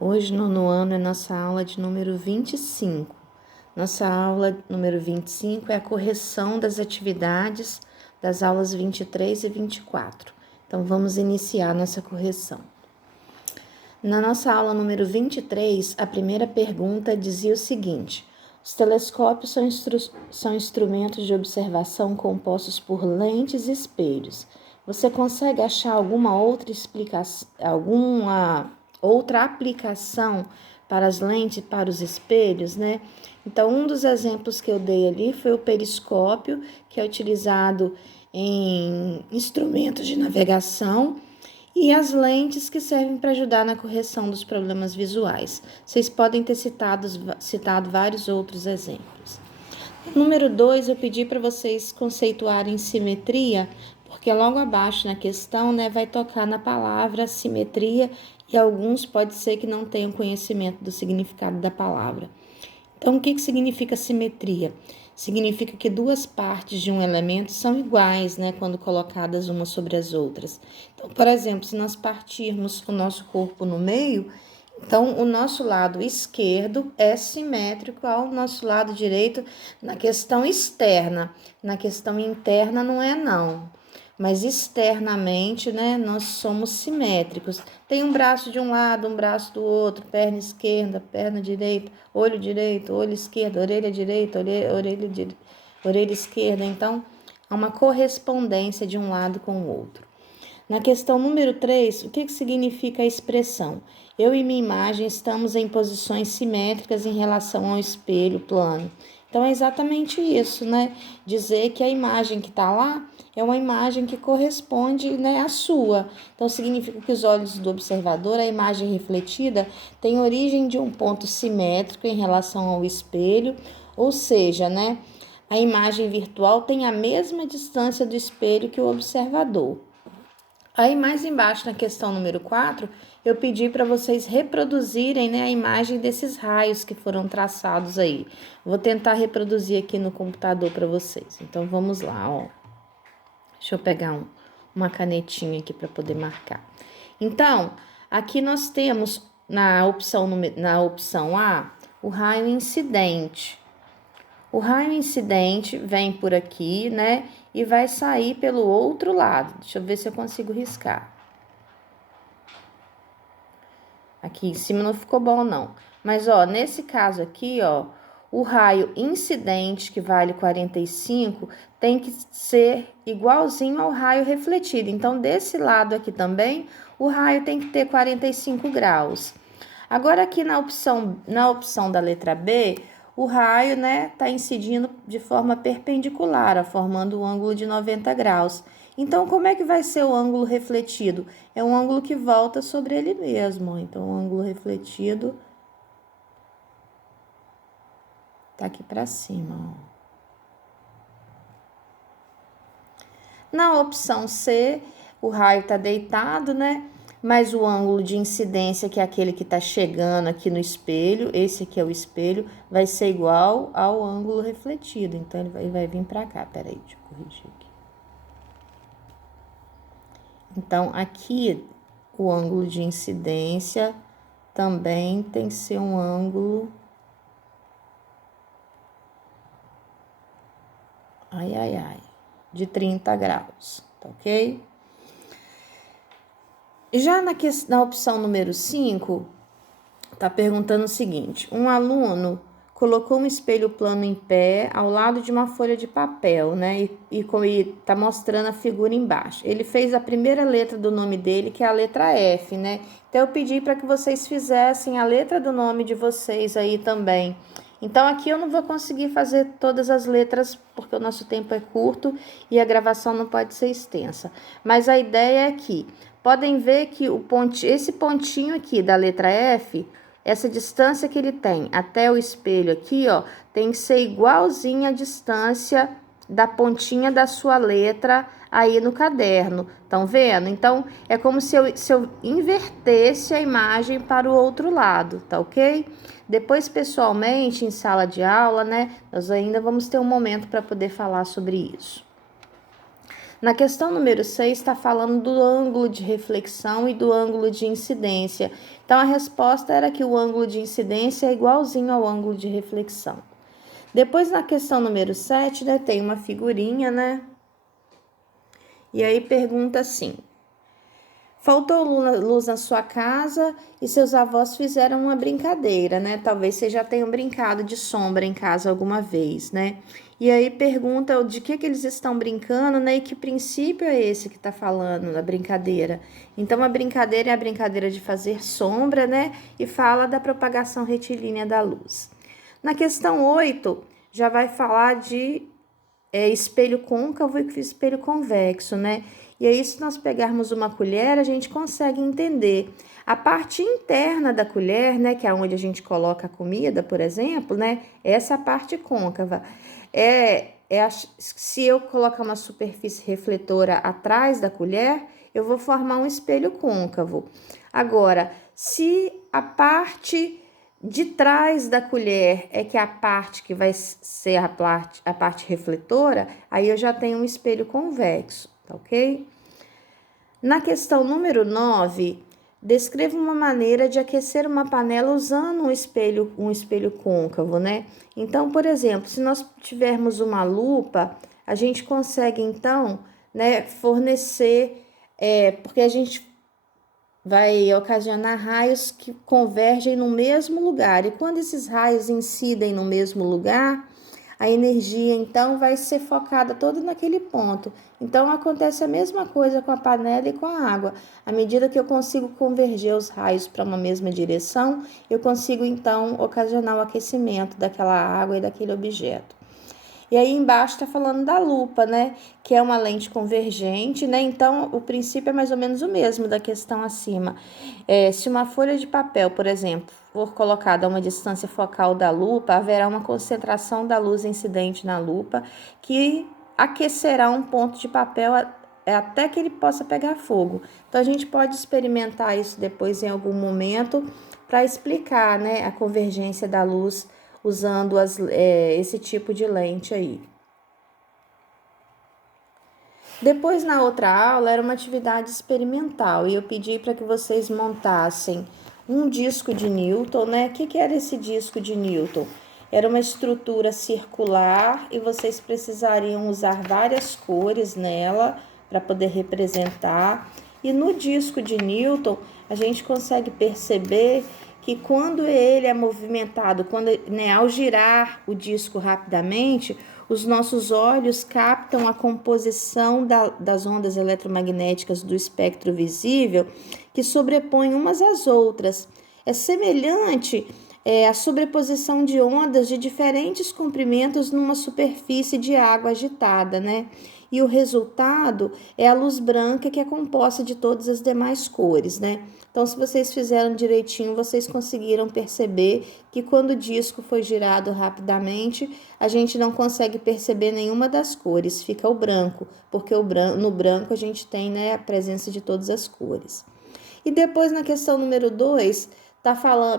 Hoje, nono ano, é nossa aula de número 25. Nossa aula número 25 é a correção das atividades das aulas 23 e 24. Então, vamos iniciar nossa correção. Na nossa aula número 23, a primeira pergunta dizia o seguinte: os telescópios são instrumentos de observação compostos por lentes e espelhos. Você consegue achar alguma outra explicação, alguma outra aplicação para as lentes e para os espelhos, né? Então, um dos exemplos que eu dei ali foi o periscópio, que é utilizado em instrumentos de navegação, e as lentes que servem para ajudar na correção dos problemas visuais. Vocês podem ter citado vários outros exemplos. Número 2, eu pedi para vocês conceituarem simetria, porque logo abaixo na questão, né, vai tocar na palavra simetria e alguns pode ser que não tenham conhecimento do significado da palavra. Então, o que significa simetria? Significa que duas partes de um elemento são iguais, né, quando colocadas umas sobre as outras. Então, por exemplo, se nós partirmos o nosso corpo no meio, então o nosso lado esquerdo é simétrico ao nosso lado direito na questão externa. Na questão interna não é não. Mas externamente, né, nós somos simétricos. Tem um braço de um lado, um braço do outro, perna esquerda, perna direita, olho esquerdo, orelha direita, orelha esquerda. Então, há uma correspondência de um lado com o outro. Na questão número 3, o que significa a expressão? Eu e minha imagem estamos em posições simétricas em relação ao espelho plano. Então, é exatamente isso, né? Dizer que a imagem que está lá é uma imagem que corresponde, né, à sua. Então, significa que os olhos do observador, a imagem refletida, tem origem de um ponto simétrico em relação ao espelho, ou seja, né, a imagem virtual tem a mesma distância do espelho que o observador. Aí, mais embaixo, na questão número 4, eu pedi para vocês reproduzirem, né, a imagem desses raios que foram traçados aí. Vou tentar reproduzir aqui no computador para vocês. Então, vamos lá, ó. Deixa eu pegar uma canetinha aqui para poder marcar. Então, aqui nós temos na opção A, o raio incidente. O raio incidente vem por aqui, né? E vai sair pelo outro lado. Deixa eu ver se eu consigo riscar. Aqui em cima não ficou bom, não. Mas, ó, nesse caso aqui, ó, o raio incidente, que vale 45, tem que ser igualzinho ao raio refletido. Então, desse lado aqui também, o raio tem que ter 45 graus. Agora, aqui na opção da letra B, o raio, né, tá incidindo de forma perpendicular, ó, formando um ângulo de 90 graus. Então, como é que vai ser o ângulo refletido? É um ângulo que volta sobre ele mesmo. Então, o ângulo refletido tá aqui para cima, ó. Na opção C, o raio tá deitado, né? Mas o ângulo de incidência, que é aquele que tá chegando aqui no espelho, esse aqui é o espelho, vai ser igual ao ângulo refletido. Então, ele vai vir para cá. Peraí, deixa eu corrigir aqui. Então, aqui, o ângulo de incidência também tem que ser um ângulo... de 30 graus, tá ok? Já na opção número 5, tá perguntando o seguinte: um aluno colocou um espelho plano em pé ao lado de uma folha de papel, né? E tá mostrando a figura embaixo. Ele fez a primeira letra do nome dele, que é a letra F, né? Então, eu pedi para que vocês fizessem a letra do nome de vocês aí também. Então, aqui eu não vou conseguir fazer todas as letras, porque o nosso tempo é curto e a gravação não pode ser extensa. Mas a ideia é que, podem ver que esse pontinho aqui da letra F, essa distância que ele tem até o espelho aqui, ó, tem que ser igualzinha a distância da pontinha da sua letra aí no caderno. Estão vendo? Então, é como se eu invertesse a imagem para o outro lado, tá ok? Depois, pessoalmente, em sala de aula, né, nós ainda vamos ter um momento para poder falar sobre isso. Na questão número 6, está falando do ângulo de reflexão e do ângulo de incidência. Então, a resposta era que o ângulo de incidência é igualzinho ao ângulo de reflexão. Depois, na questão número 7, né, tem uma figurinha, né? E aí pergunta assim: faltou luz na sua casa e seus avós fizeram uma brincadeira, né? Talvez vocês já tenham brincado de sombra em casa alguma vez, né? E aí pergunta de que eles estão brincando, né? E que princípio é esse que tá falando da brincadeira. Então, a brincadeira é a brincadeira de fazer sombra, né? E fala da propagação retilínea da luz. Na questão 8, já vai falar de espelho côncavo e espelho convexo, né? E aí, se nós pegarmos uma colher, a gente consegue entender a parte interna da colher, né? Que é onde a gente coloca a comida, por exemplo, né? Essa parte côncava. Se eu colocar uma superfície refletora atrás da colher, eu vou formar um espelho côncavo. Agora, se a parte de trás da colher é que é a parte que vai ser a parte refletora, aí eu já tenho um espelho convexo, tá ok? Na questão número 9, descreva uma maneira de aquecer uma panela usando um espelho côncavo, né? Então, por exemplo, se nós tivermos uma lupa, a gente consegue, então, né, fornecer, porque a gente vai ocasionar raios que convergem no mesmo lugar. E quando esses raios incidem no mesmo lugar, a energia, então, vai ser focada toda naquele ponto. Então, acontece a mesma coisa com a panela e com a água. À medida que eu consigo converger os raios para uma mesma direção, eu consigo, então, ocasionar o aquecimento daquela água e daquele objeto. E aí embaixo está falando da lupa, né? Que é uma lente convergente, né? Então, o princípio é mais ou menos o mesmo da questão acima. Se uma folha de papel, por exemplo, for colocada a uma distância focal da lupa, haverá uma concentração da luz incidente na lupa que aquecerá um ponto de papel até que ele possa pegar fogo. Então, a gente pode experimentar isso depois em algum momento para explicar, né, a convergência da luz usando esse tipo de lente aí. Depois, na outra aula, era uma atividade experimental e eu pedi para que vocês montassem um disco de Newton, né? O que era esse disco de Newton? Era uma estrutura circular e vocês precisariam usar várias cores nela para poder representar. E no disco de Newton, a gente consegue perceber que quando ele é movimentado, ao girar o disco rapidamente, os nossos olhos captam a composição das ondas eletromagnéticas do espectro visível que sobrepõem umas às outras. É semelhante à sobreposição de ondas de diferentes comprimentos numa superfície de água agitada, né? E o resultado é a luz branca que é composta de todas as demais cores, né? Então, se vocês fizeram direitinho, vocês conseguiram perceber que quando o disco foi girado rapidamente, a gente não consegue perceber nenhuma das cores, fica o branco, porque no branco a gente tem, né, a presença de todas as cores. E depois, na questão número 2,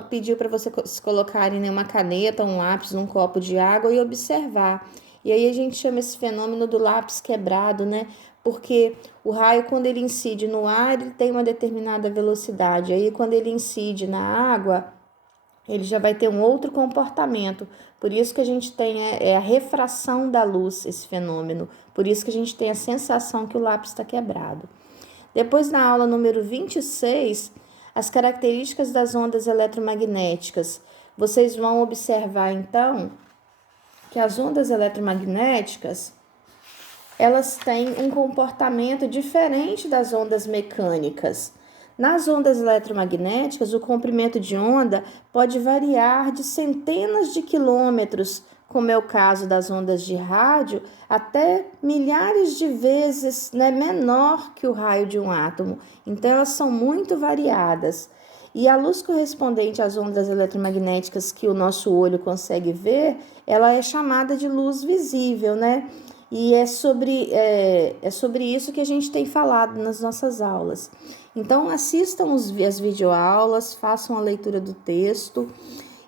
pediu para vocês colocarem, né, uma caneta, um lápis, um copo de água e observar. E aí a gente chama esse fenômeno do lápis quebrado, né? Porque o raio, quando ele incide no ar, ele tem uma determinada velocidade. Aí, quando ele incide na água, ele já vai ter um outro comportamento. Por isso que a gente tem a refração da luz, esse fenômeno. Por isso que a gente tem a sensação que o lápis está quebrado. Depois, na aula número 26, as características das ondas eletromagnéticas. Vocês vão observar, então, que as ondas eletromagnéticas, elas têm um comportamento diferente das ondas mecânicas. Nas ondas eletromagnéticas, o comprimento de onda pode variar de centenas de quilômetros, como é o caso das ondas de rádio, até milhares de vezes, né, menor que o raio de um átomo. Então, elas são muito variadas. E a luz correspondente às ondas eletromagnéticas que o nosso olho consegue ver, ela é chamada de luz visível, né? E é sobre isso que a gente tem falado nas nossas aulas. Então, assistam as videoaulas, façam a leitura do texto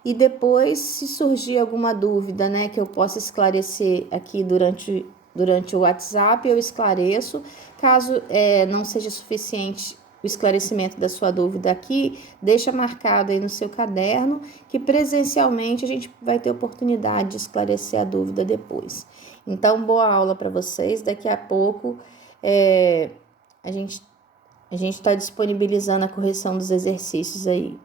e depois, se surgir alguma dúvida, né, que eu possa esclarecer aqui durante durante o WhatsApp, eu esclareço. Caso não seja suficiente o esclarecimento da sua dúvida aqui, deixa marcado aí no seu caderno, que presencialmente a gente vai ter oportunidade de esclarecer a dúvida depois. Então, boa aula para vocês. Daqui a pouco a gente está disponibilizando a correção dos exercícios aí.